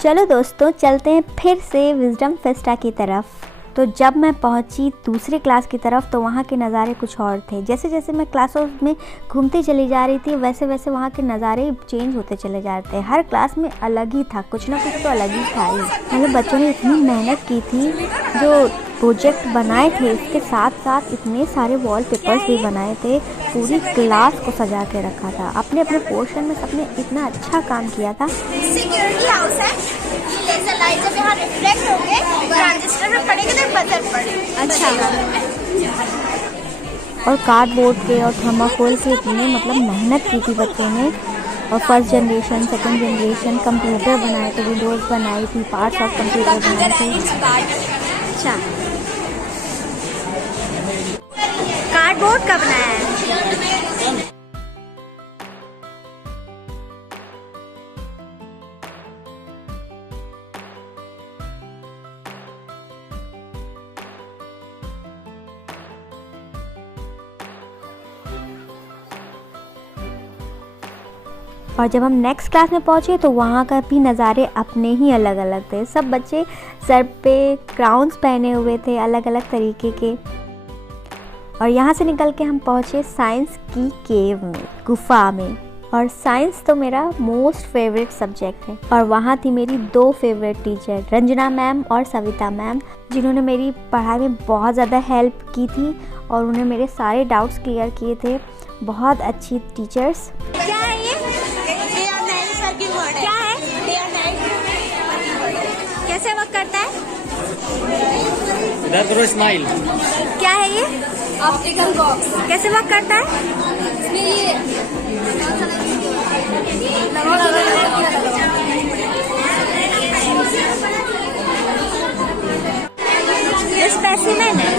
चलो दोस्तों चलते हैं फिर से विजडम फेस्टा की तरफ। तो जब मैं पहुंची दूसरी क्लास की तरफ तो वहाँ के नज़ारे कुछ और थे। जैसे जैसे मैं क्लासों में घूमती चली जा रही थी वैसे वैसे वहाँ के नज़ारे चेंज होते चले जा रहे थे। हर क्लास में अलग ही था, कुछ ना कुछ तो अलग ही था ही। मतलब बच्चों ने इतनी मेहनत की थी, जो प्रोजेक्ट बनाए थे इसके साथ साथ इतने सारे वॉलपेपर्स भी बनाए थे, पूरी क्लास को सजा के रखा था। अपने अपने पोर्शन में सबने इतना अच्छा काम किया था। सिक्योरिटी हाउस है, लेजर लाइट जब यहाँ रिफ्लेक्ट होंगे ट्रांजिस्टर में पड़ेगा तो बजर पड़ेगा। अच्छा। और कार्डबोर्ड के और थर्माकोल के इतने मतलब मेहनत की थी बच्चों ने। और first generation, second generation computer बनाए थे, विंडोज़ बनाई थी, पार्ट्स ऑफ कंप्यूटर बनाए थे। अच्छा, कार्डबोर्ड का बनाया है। और जब हम नेक्स्ट क्लास में पहुँचे तो वहाँ का भी नज़ारे अपने ही अलग अलग थे। सब बच्चे सर पे क्राउन्स पहने हुए थे अलग अलग तरीके के। और यहाँ से निकल के हम पहुँचे साइंस की केव में, गुफा में। और साइंस तो मेरा मोस्ट फेवरेट सब्जेक्ट है। और वहाँ थी मेरी दो फेवरेट टीचर, रंजना मैम और सविता मैम, जिन्होंने मेरी पढ़ाई में बहुत ज़्यादा हेल्प की थी और उन्होंने मेरे सारे डाउट्स क्लियर किए थे। बहुत अच्छी टीचर्स। क्या है ये? क्या है? कैसे वर्क करता है? इधर करो स्माइल। क्या है ये? Optical box. कैसे वर्क करता है? इसमें ये स्पेसिमेन है।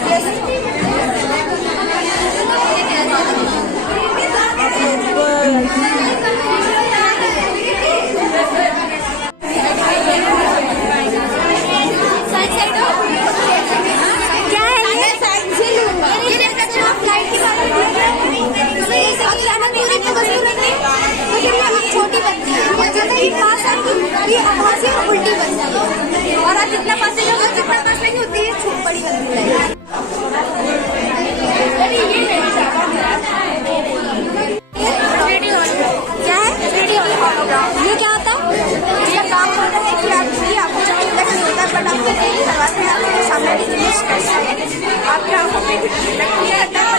छोटी बनती है उल्टी बनती है और आप जितना पास जितना पास नहीं होती है बड़ी बनती है। क्या है? ये क्या होता है? इसका काम होता है कि आपको जब तक नहीं होता बट आपको करवाते हैं, आपको सामने इमेज कर सकते हैं। आपके आंखों पे लगता है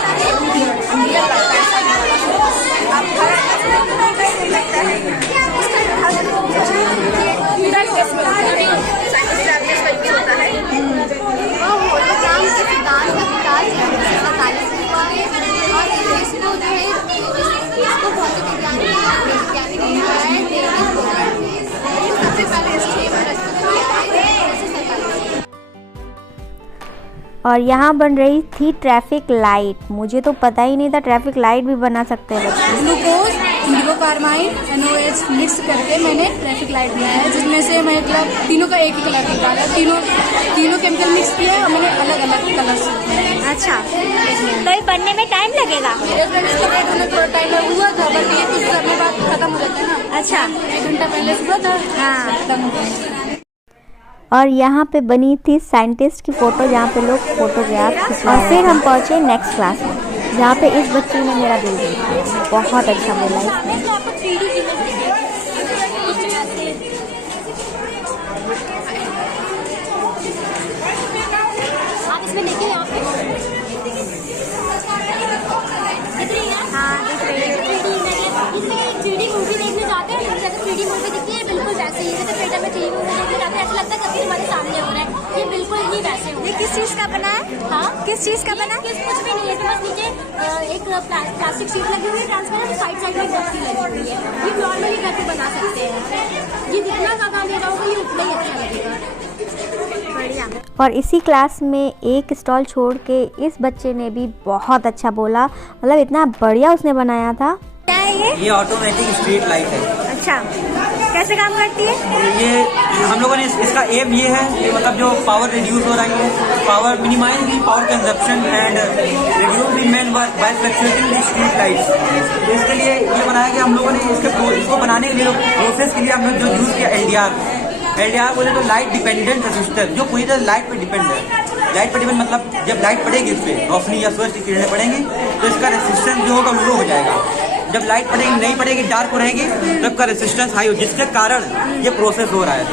और यहाँ बन रही थी ट्रैफिक लाइट। मुझे तो पता ही नहीं था ट्रैफिक लाइट भी बना सकते हैं बच्चे। Glucose, indigo carmine, NOH mix करके मैंने ट्रैफिक लाइट बनाया है, जिसमें से मैं मतलब तीनों का एक ही कलर निकाला है। तीनों केमिकल मिक्स किया है और मैंने अलग अलग कलर्स। अच्छा, तो ये बनने में टाइम लगेगा? थोड़ा टाइम हुआ था बट ये कुछ समय बाद खत्म हो जाता है ना। अच्छा, 1 घंटा पहले सुबह था। हाँ, खत्म हो गया। और यहाँ पे बनी थी साइंटिस्ट की फ़ोटो, जहाँ पे लोग फोटोग्राफ खिंचवा। और फिर हम पहुँचे नेक्स्ट क्लास में, जहाँ पे इस बच्चे ने मेरा दिल जीता। बहुत अच्छा बोला इसने। आप इसमें लेके आओ। हाँ, दिख रही है। 3D मूवी देखने जाते हैं, जैसे 3D मूवी दिखती है बिल्कुल वैसे ही। जैसे थिएटर में 3D मूवी देखने जाते हैं ऐसा लगता है कभी हमारे सामने हो रहा है। ये बिल्कुल ही वैसे हो। ये किस चीज़ का बना है? हाँ, किस चीज़ का बना है? कुछ भी नहीं है, बस नीचे एक प्लास्टिक शीट लगी हुई है ट्रांसपेरेंट, साइड में बॉक्स लगी हुई है। ये नॉर्मली घर पे बना सकते हैं। ये जितना ज़्यादा अंधेरा होगा ये उतना ही अच्छा लगेगा। बढ़िया। और इसी क्लास में एक स्टॉल छोड़ के इस बच्चे ने भी बहुत अच्छा बोला। मतलब इतना बढ़िया उसने बनाया था। क्या है ये ऑटोमेटिक स्ट्रीट लाइट है। अच्छा, कैसे काम करती है? ये हम लोगों ने इसका एम ये है कि मतलब जो पावर रिड्यूस हो रही है, power minimize the power consumption and reduce the men by fluctuating the street lights. तो इसके लिए ये बनाया गया हम लोगों ने। इसको बनाने के लिए प्रोसेस के लिए हमने जो यूज़ किया LDR बोले तो लाइट डिपेंडेंट रजिस्टर, जो पूरी तरह लाइट पे डिपेंड है। लाइट पे डिपेंड मतलब जब लाइट पड़ेगी इस पर रोशनी या सूरज की किरणें पड़ेंगी तो इसका रेसिस्टेंस जो होगा लो हो जाएगा। जब लाइट पड़ेगी नहीं पड़ेगी डार्क रहेगी तो इसका रेसिस्टेंस हाई हो, जिसके कारण ये प्रोसेस हो रहा है।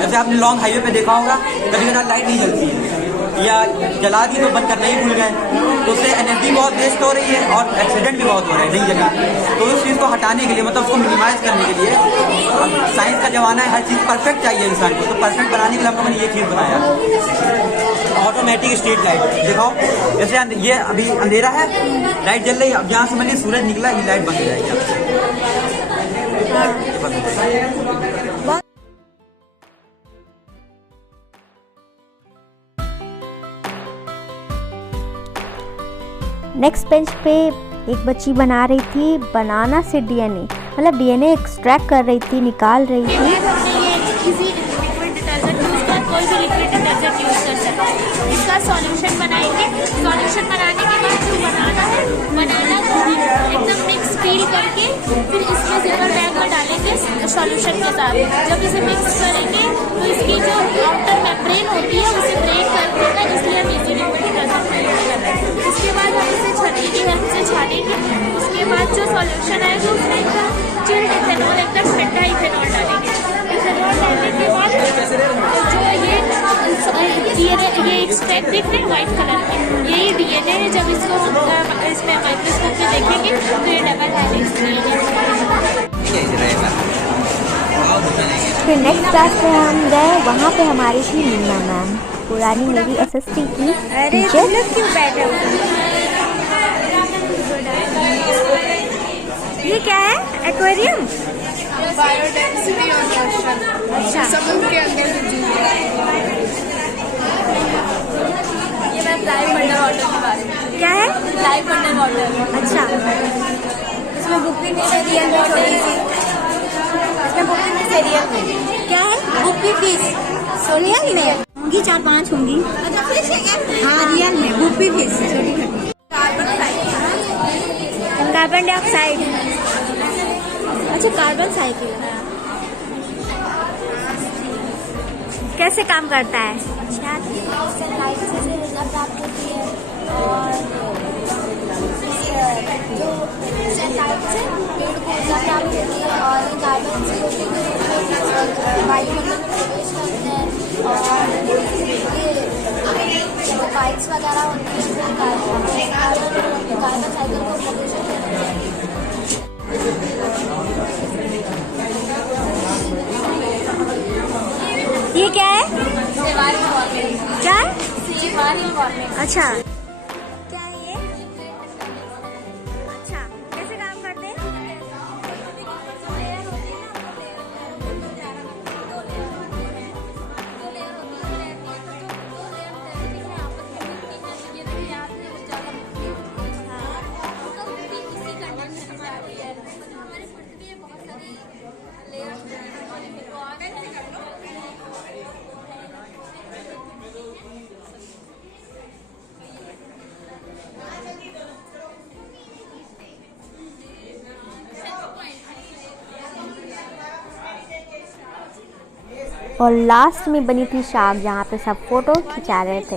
जैसे आपने लॉन्ग हाईवे पे देखा होगा कभी कभी लाइट नहीं जलती है या जला दी तो बंद करना ही भूल गए, तो उससे एनर्जी बहुत वेस्ट हो रही है और एक्सीडेंट भी बहुत हो रहे हैं नहीं जला। तो उस चीज़ को हटाने के लिए मतलब उसको मिनिमाइज करने के लिए, साइंस का जमाना है, हर चीज़ परफेक्ट चाहिए इंसान को, तो परफेक्ट बनाने के लिए मैंने ये चीज़ बनाया ऑटोमेटिक स्ट्रीट लाइट। देखो जैसे ये अभी अंधेरा है, लाइट जल रही है, अब जहाँ से मैंने सूरज निकला ये लाइट बंद हो जाएगी। नेक्स्ट पेज पे एक बच्ची बना रही थी बनाना से DNA, मतलब DNA एक्सट्रैक्ट कर रही थी, निकाल रही थी। कोई भी लिक्विड डिटर्जेंट यूज कर सकते हैं। इसका सॉल्यूशन बनाएंगे। सॉल्यूशन बनाने के बाद जो बनाना है, बनाना को एकदम मिक्स पील करके फिर इसमें जिपर बैग में डालेंगे सॉल्यूशन के साथ। जब इसे मिक्स करेंगे तो इसकी जो आउटर मेम्ब्रेन होती है उसे ब्रेक कर देगा, इसलिए हम इजी लिक्विड डिटर्जेंट का यूज कर रहे हैं। उसके बाद हम इसे छन्नी की हेल्प से छानेंगे। उसके बाद जो सॉल्यूशन आएगा उसमें एकदम चिल्ड इथेनॉल, एकदम ठंडा इथेनॉल डालेंगे। इथेनॉल डालने के बाद जो ये एक्सट्रैक्ट दिख रहे हैं व्हाइट कलर के, यही DNA है। जब इसको इसमें माइक्रोस्कोप में देखेंगे तो ये डबल हेलिक्स नहीं है। फिर नेक्स्ट क्लास में हम गए, वहाँ पे हमारी थी मीना मैम, पुरानी मेरी SST की टीचर। क्यों बैठे हो? ये क्या है? एक्वेरियम? बायोडाइवर्सिटी और मोशन। अच्छा, समुद्र के अंदर जो जीव है। ये मैं लाइव अंडर वाटर के बारे में। क्या है? Live under water. अच्छा, इसमें बुक भी नहीं है रियल में, छोटी सी। इसमें बुक भी नहीं है रियल में। क्या है? बुक भी फीस रियल में होंगी, 4-5 होंगी। अच्छा फिश है क्या? हाँ रियल में, बुक भी फिश छोटी छोटी। कार्बन डाइऑक्साइड, अच्छा कार्बन साइकिल कैसे काम करता है? अच्छा, लाइट से ऊर्जा प्राप्त होती है और जो सनलाइट से पेड़ को ऊर्जा प्राप्त होती है और कार्बन से वायुमंडल में प्रवेश करते हैं और ये जो बाइक्स वगैरह होती है वो कार्बन साइकिल को प्रदूषित करते हैं। ये क्या है? क्या है? अच्छा, क्या है ये? अच्छा, कैसे काम करते हैं? और लास्ट में बनी थी शार्क, जहाँ पे सब फोटो खिंचा रहे थे।